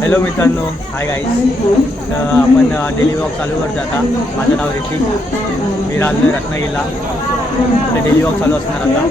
Hello मित्रांनो hi guys तर आपण डेली वॉक चालू करतो आता. माझं नाव ऋतिक मी राजलो रत्नागिरीला. तर डेली वॉक चालू असणार आता.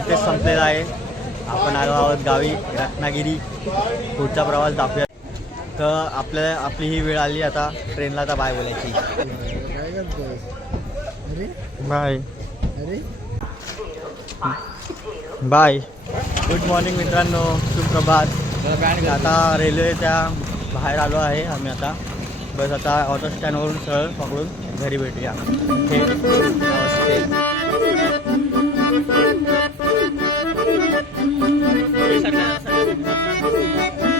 इथेच संपलेला आहे. आपण आलो आहोत गावी रत्नागिरी. पुढचा प्रवास दाखवूया. तर आपल्या आपली ही वेळ आली आता ट्रेनला आता बाय बोलायची. बाय. बाय. गुड मॉर्निंग मित्रांनो सुप्रभात. आता रेल्वेच्या बाहेर आलो आहे आम्ही आता. बस आता ऑटो स्टँडवरून सरळ पकडून घरी भेटूया. Thank you.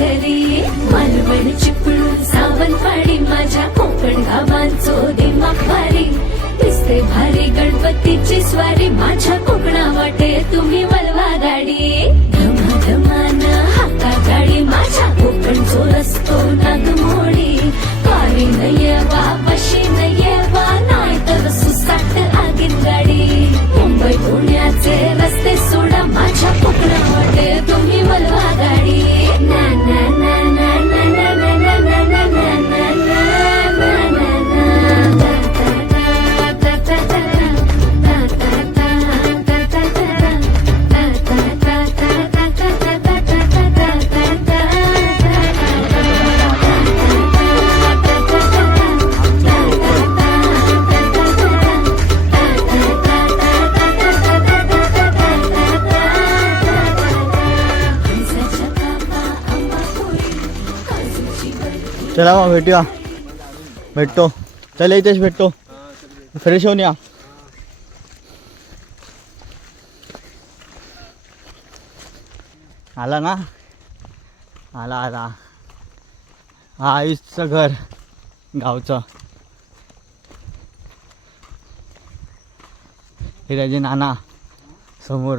मामाच्या घरी मालवण चिपळूण सावंतवाडी माझ्या कोकण गावांचो दिमाग भारी. दिसते भारी गणपतीची स्वारी माझ्या कोकणा वाटे तुम्ही वलवा गाडी. धमाधमान हाका गाडी माझ्या कोकणचो रस्तो नागमोडी. कारी नये बाबा भेटूया भेटतो. चल इथेच भेटतो. फ्रेश होऊन या. आला ना? आला आला. हा आयुषचं घर गावचं. हे नाना समोर.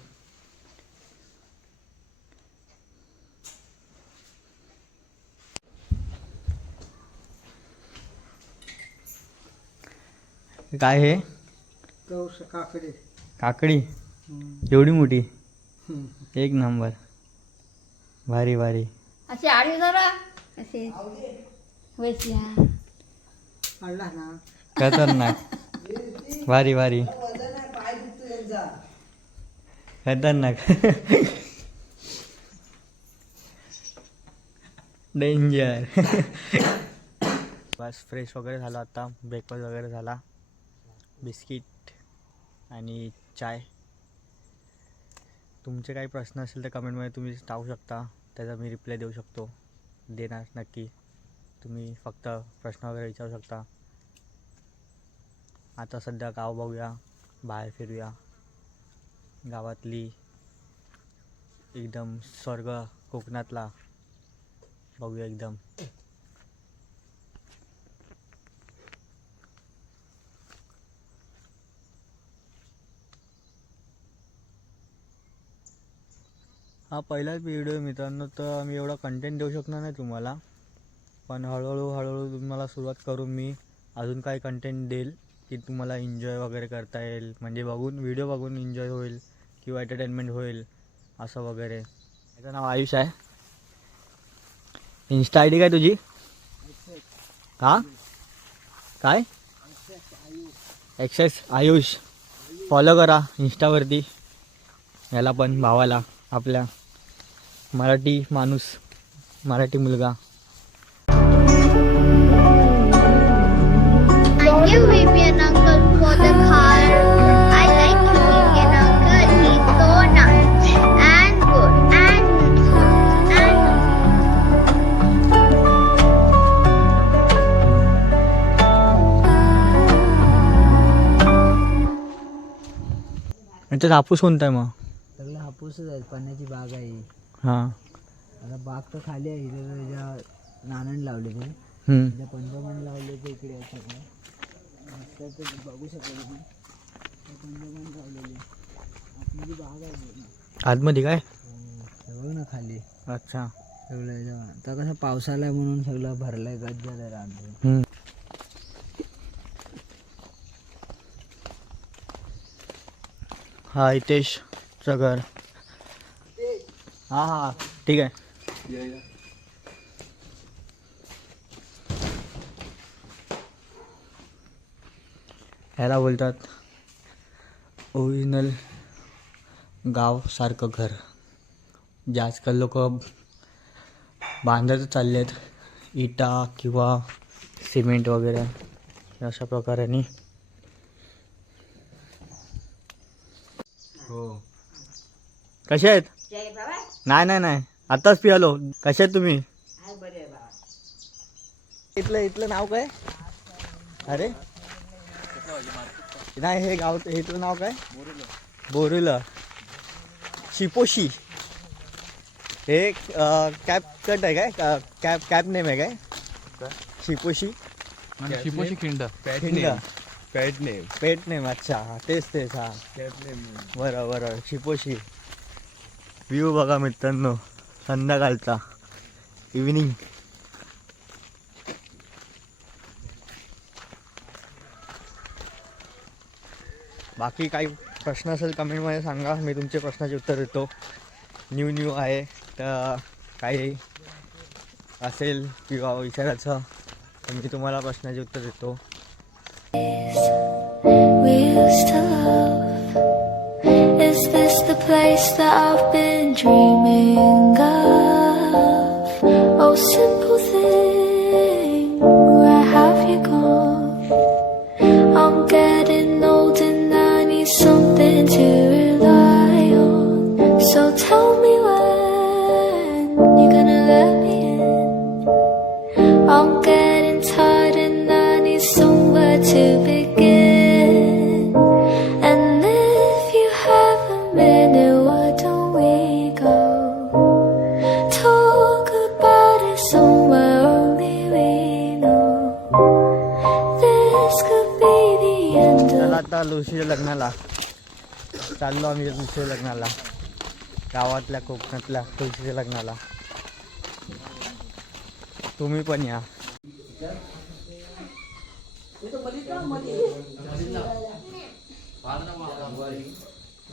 काय हे? कौश काकडे. काकडी? एवढी मोठी? एक नंबर. भारी भारी. असे आडवे जरा आणला ना. खतरनाक. भारी भारी. खतरनाक. डेंजर बस फ्रेश वगैरे झाला आता. ब्रेकफास्ट वगैरे झाला. बिस्किट आणि चाय. तुमचे काही प्रश्न असेल तर कमेंटमध्ये तुम्ही टाकू शकता. त्याचा मी रिप्लाय देऊ शकतो. देणार नक्की. तुम्ही फक्त प्रश्न वगैरे विचारू शकता. आता सध्या गाव बघूया. बाहेर फिरूया. गावातली एकदम स्वर्ग कोकणातला बघूया एकदम. हा पहिलाच व्हिडिओ मित्रांनो तर मी एवढा कंटेंट देऊ शकणार नाही तुम्हाला. पण हळूहळू हळूहळू तुम्हाला सुरुवात करून मी. अजून काय कंटेंट देईल की तुम्हाला एन्जॉय वगैरे करता येईल. म्हणजे बघून व्हिडिओ बघून एन्जॉय होईल किंवा एंटरटेनमेंट होईल असं वगैरे. याचं नाव आयुष आहे. इन्स्टा आय डी काय तुझी? हा? काय? एक्सेस आयुष. फॉलो करा इंस्टावरती याला पण भावाला आपल्या. मराठी माणूस मराठी मुलगा I knew Vivian uncle for the car. I like Vivian uncle. He's so nice and good and beautiful and याच्यात हापूस कोणता आहे मग सगळं हापूसच आहे पाण्याची बाग आहे हां. आता बाग तर खाली आहे इथे त्याच्या नानण लावले ते. पंचमण लावले ते इकडे आहे सगळं. मस्त ते बघू शकता तुम्ही. लावलेले. आपली जी बाग आहे. आतमध्ये काय? बघ ना खाली. अच्छा. सगळं. आता कसं पावसाला आहे म्हणून सगळं भरलंय गज्ज झालं राहते हम्म. हा हितेशचं घर हां हां. ठीक आहे. ह्याला बोलतात ओरिजिनल गावसारखं घर. जे आजकाल लोक बांधत चाललेत. इटा किंवा सिमेंट वगैरे. अशा प्रकाराने. हो. कसे आहेत? नाही नाही नाही. आताच पियालो. कसे तुम्ही? इथलं इथलं नाव काय? अरे. नाही हे गाव इथलं नाव काय? बोरुलं शिपोशी. हे कॅप कट आहे काय? कॅप कॅप नेम आहे काय? शिपोशी. शिपोशी खिंड. खिंड. पॅट नेम पेट नेम अच्छा. हा, तेच तेच हा. बरं बरं. शिपोशी. व्ह्यू बघा मित्रांनो संध्याकाळचा इव्हिनिंग बाकी काही प्रश्न असेल कमेंटमध्ये सांगा. मी तुमचे प्रश्नाचे उत्तर देतो. न्यू न्यू आहे. तर काही असेल किंवा विचारायचं तर मी तुम्हाला प्रश्नाचे उत्तर देतो. Is this the place that I've been? Dreaming of? Oh, गावातल्या कोकणातल्या तुळशीच्या लग्नाला. तुम्ही पण या.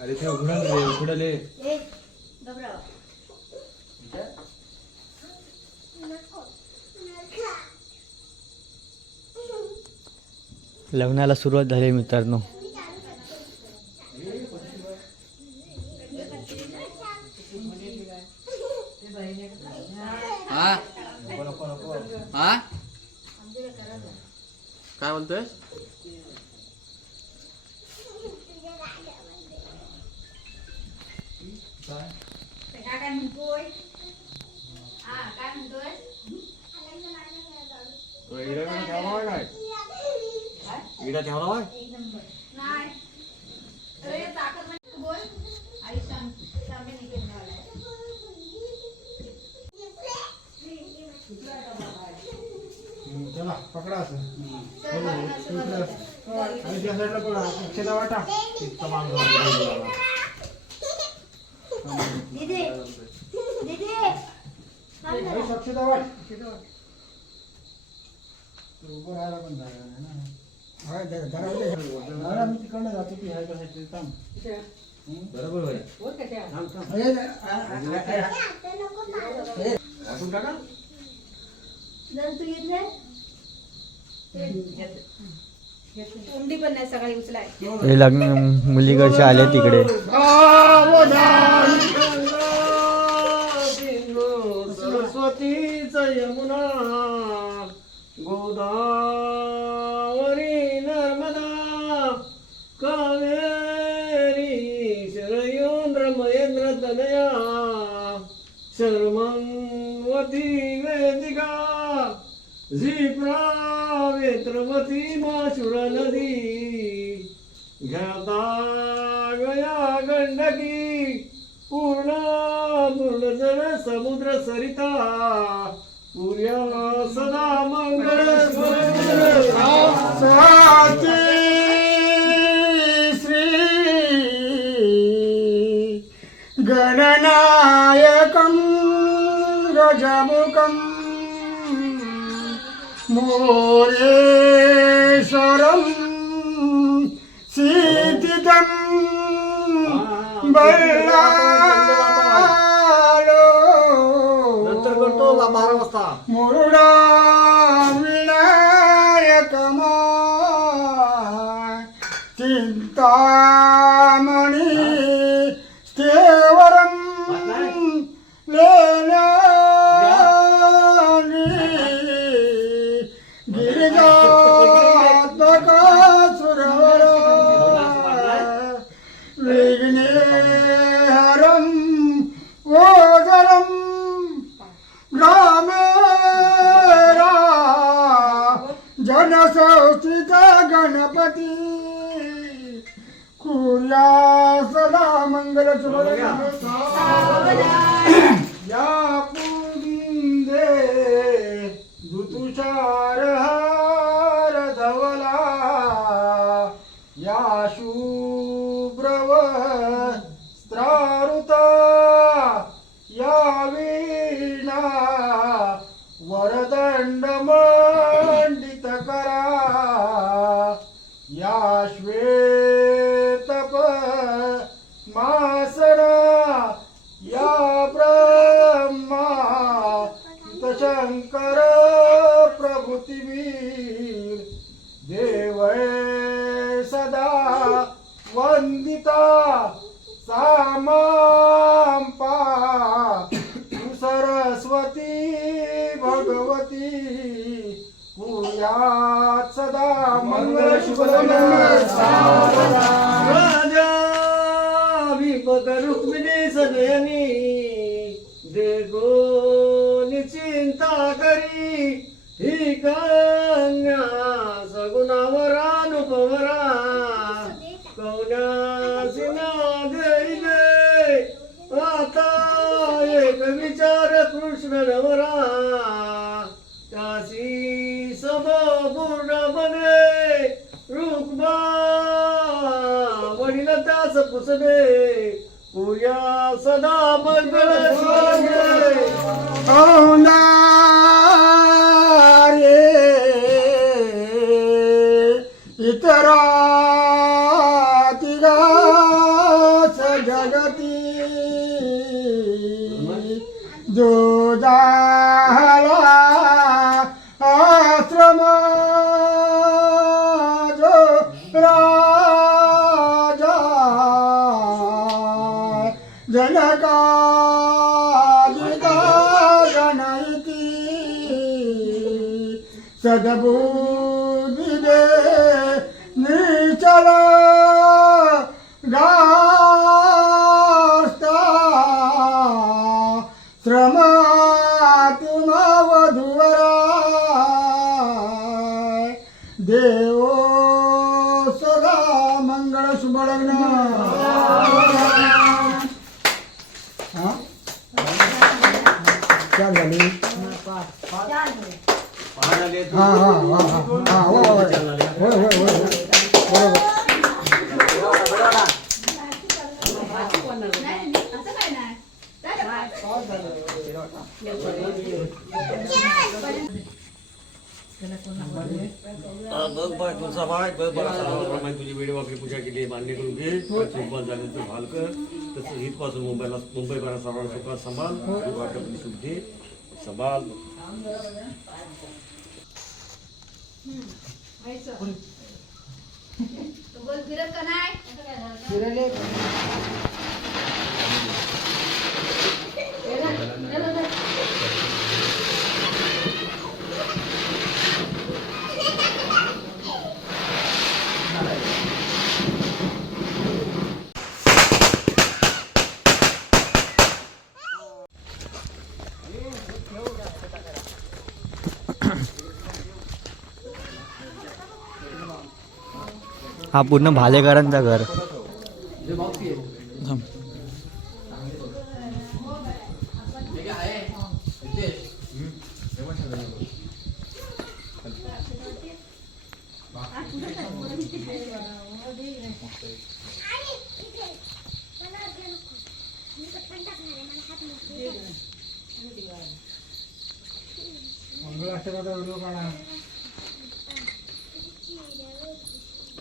अरे ते उघडलं रे उघडले लग्नाला सुरुवात झाली मित्रांनो हा हा काय बोलतोय काय म्हणतोय हा काय म्हणतोय नाही अरे ताकद म्हणजे बोल आई शाम शामे निकल वाला है चला पकडा असं आणि त्या साईडला पकडा अक्षता वाटा इतका मांग दीदी दीदी अक्षता वाट उभं राहायला पण जागा नाही ना. हा, जरा- जरा उभे राहा. जरा मी तिकडनं जातो की ह्या साईडला थांब. बरोबर होय. थांब, थांब. ए, आ- आ- आ- आ- ए, वाटून टाका. जर तू येते उंडी पण नाही सकाळी उचलाय. हे लग्न मुलीकडचे आले तिकडे. सरस्वतीच यमुना गोदावरी नर्मदा कावेरी शरयूंद्र महेंद्र तनया शर्मन्वती वेदिका झिप्रावेत्रवती माशुर नदी घ्याता गया गंडकी पूर्ण पूर्ण जल समुद्र सरिता पूर्या सदा मंगळ साती श्री गणनायकं गजमुखं मोरेश्वरं सीतितं बल्लालो Murder. या श्वेतप मंगल शुभ राजा विपद रुक्मिणी सनयनी देगो चिंता करी ही कन्या सगुणावरानुपवरा कौन्यासी ना देईले आता एक विचार कृष्ण नवरा त्यासी सब पूर्ण बने रुक्मा पोचले पुसणे सदा मंगळ सद्बुद्धी दे निचल गास्ता श्रमात्मा वधुवरा देवो सदा मंगळ शुभ लग्न हा? चार झाली हा हा हा हा हा होय होय होय होय होय होय बरोबर नाही असं काय नाही बघ बाय तुझा बाय बघ बघ सर्वप्रमाणे तुझी वेळी वाकडी पूजा केली मान्य करून घे. सुखवास झाले तर भाल कर तसं इथपासून मुंबईला मुंबई भरा सर्वांना सुखात सांभाळ. वाटप शुद्धी सांभाळ. फिरले. हा पूर्ण भालेकरांचा घर थांब. मंगळाष्टकाचा व्हिडिओ काढा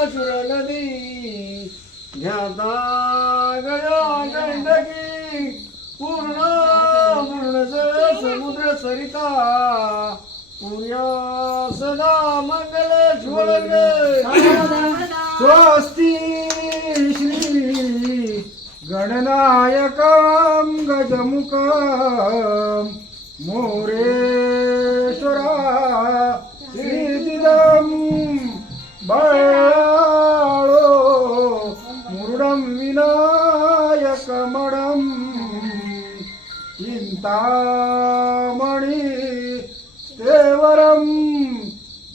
नेत्रवती मसुर गया गंडकी पूर्ण पूर्ण समुद्र सरिता पुण्या सदा मंगल ज्वलगे स्वस्ति श्री गणनायकं गजमुखं मोरेश्वरा चिंतामणी देवरम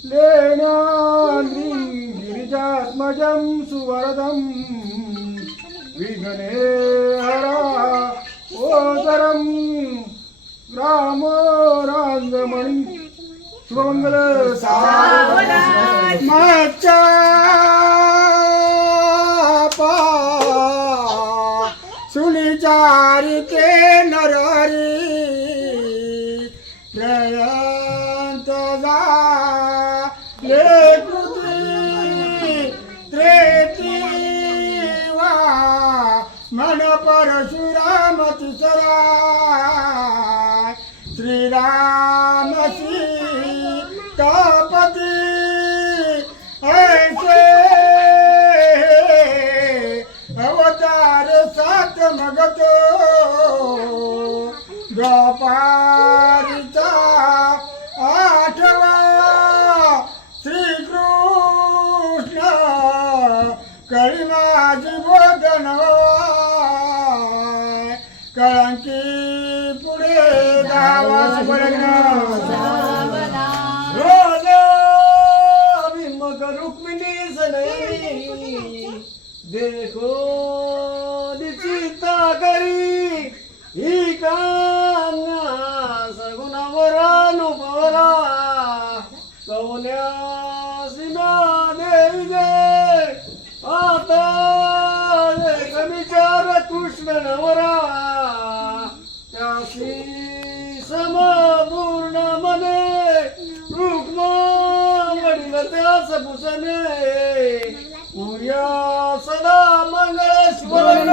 लेण्यान्निं गिरिजात्मजं सुवरदं विघ्नेहरा ओदरं राम रांगमणि शुभमंगल माचा पा सुनिचारिते परशुराम तिसरा श्रीराम सीतापती ऐसे अवतार सात मगतो। गोपारीचा आठवा श्रीकृष्ण कळी माझी बोधन हो। रुक्मिणी सनयनी देखो निश्चिता करी ही कान्या सगुणावरा नुपवरा कवल्या सीमा देवी दे आता एक विचार कृष्ण नवरा त्याशी समपूर्ण मने रुक्मा वडील पुसणे. पूर्या सदा मंगळ शिवलग्न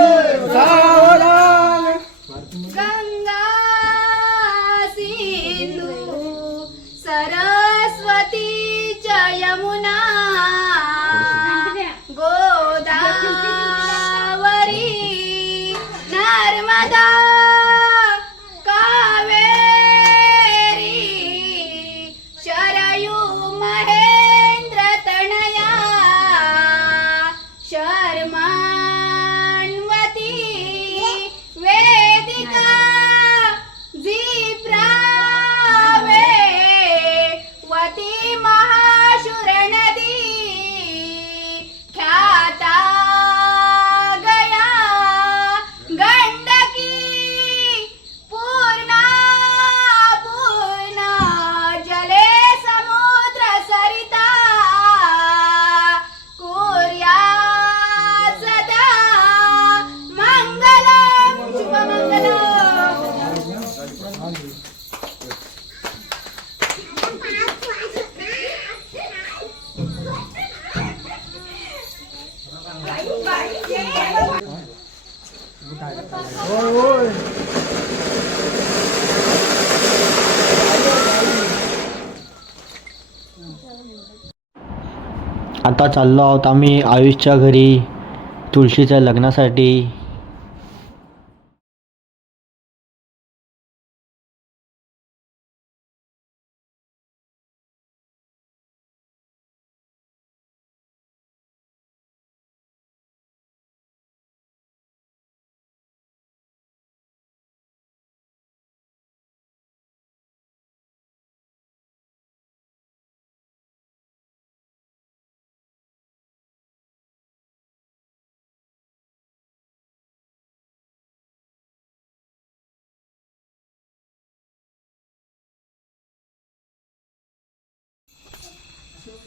चाललो आहोत आम्ही आयुषच्या घरी तुळशीच्या लग्नासाठी.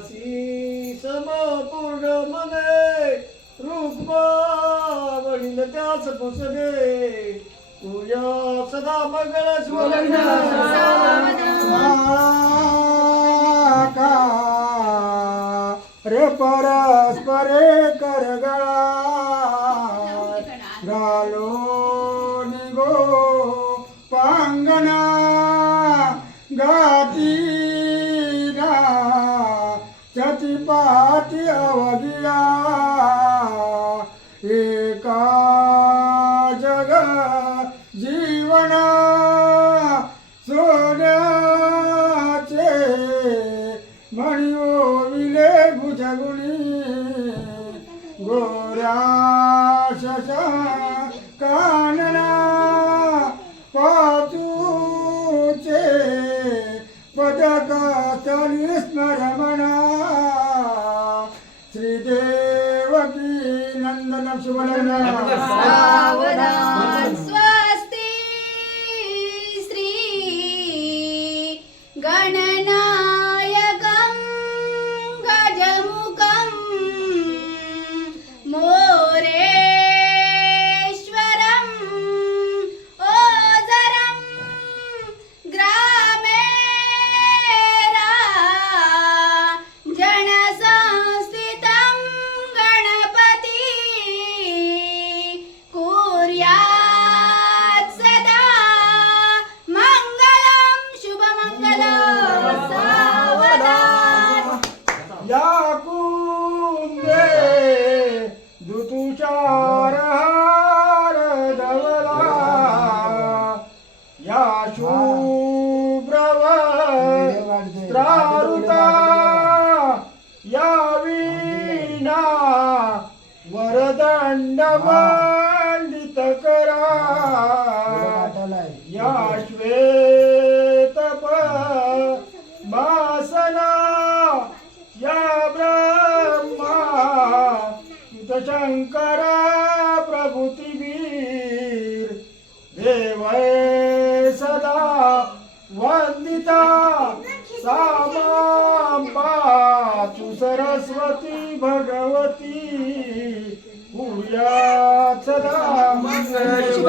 त्यासी समपूर्ण मने रुक्मा वडील त्याच पुसणे तुझ्या सदा मंगळ रे परस्परे करगळा વગિયા, એકા જગ જીવન સોના છે. મણિયો વિલે ભુજગુણી, ગોરા શશ કાનના પાચું છે. પદક તનિ સ્મરમણા ಶಿವಣ್ಣ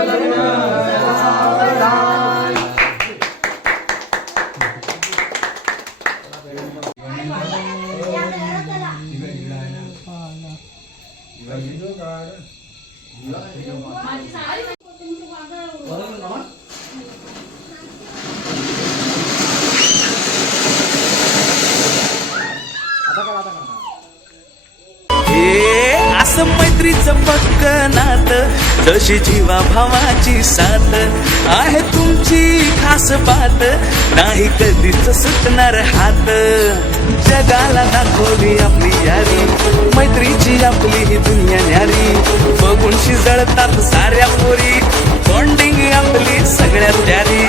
हे तुमची जीवा भावाची साथ आहे तुमची खास बात. नाही कधीच सुटणार हात. जगाला दाखवली आपली यारी. मैत्रीची आपली ही दुनिया न्यारी. बघून शिजळतात साऱ्या पोरी. बॉन्डिंग आपली सगळ्यात प्यारी